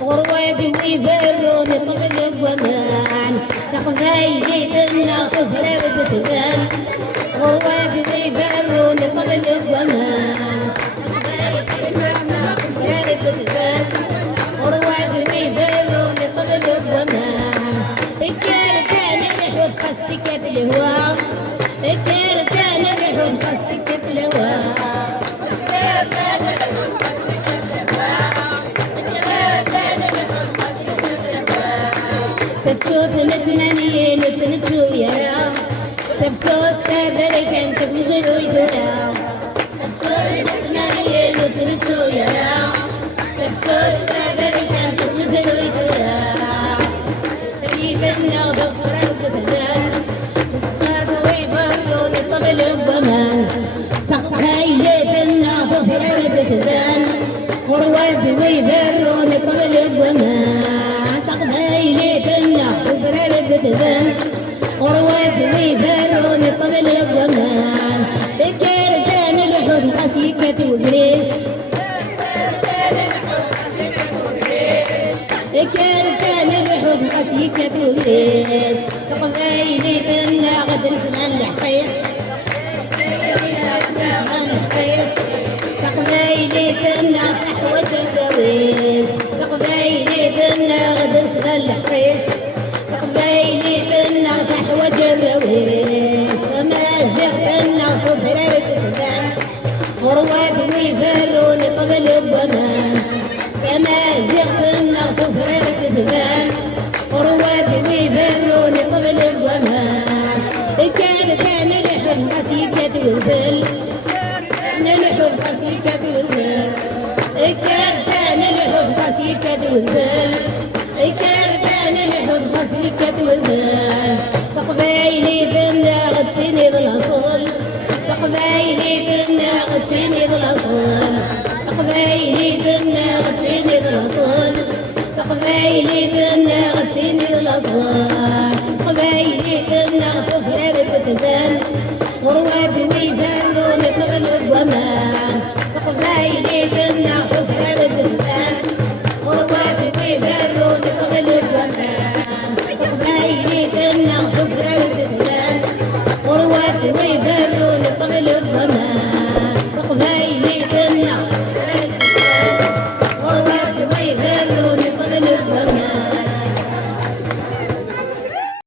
غرواتي ويفروني قبل القمان تقبايليتنا خفرة تبان غرواتي ويفروني قبل القمان تبان غرواتي ويفروني قبل القمان الكارتان بحوث خستك الهوا الكارتان بحوث خستك الهوا تفسوت ندمانين وتنتو يرا تفسوت تبركن تفزلو يدورا تفسوت ندمانين وتنتو يرا تفسوت تبركن تفزلو يدورا تريد النغضب فرد تهان تفقاد ويبرون الطبل الضمان تقبهاي ليت النغضب فرد تهان غروات ويبرون الطبل الضمان تقبهاي ليت تبان غروات ويبرون الطبل الضمان الكارتان الحوت خسيكة وقريس الكارتان الحوت خسيكة وقريس تقبايلي تنا غد نسمع الحقيس تقبايلي تنا تحوج الرويس تقبايلي تنا غد نسمع الحقيس تقبايلي تنا تحوج الرويس ما زغتنا كفر الكتبان غروات ويفرون طبل الضمان كما زغتنا كفر الكتبان غروات ويفرون طبل الضمان كان لحد خسيكة وذبل نلحد خسيكة وذبل كان لحد خسيكة وذبل كان لحد خسيكة وذبل تقبايلي ذنا غتسيني ذا الأصل تقبايلي ذنا غتسيني ذا الأصل تقبايلي ذنا غتسيني ذا الأصل تقبايلي ذنا غتسيني ذا الأصل تقبايلي ذنا غتفرر الكتبان غروات ويفرون قبل الضمان تقبايلي ذنا غتفرر الكتبان غروات ويفرون قبل الضمان تقبايلي ذنا غتفرر الكتبان غروات ويفرون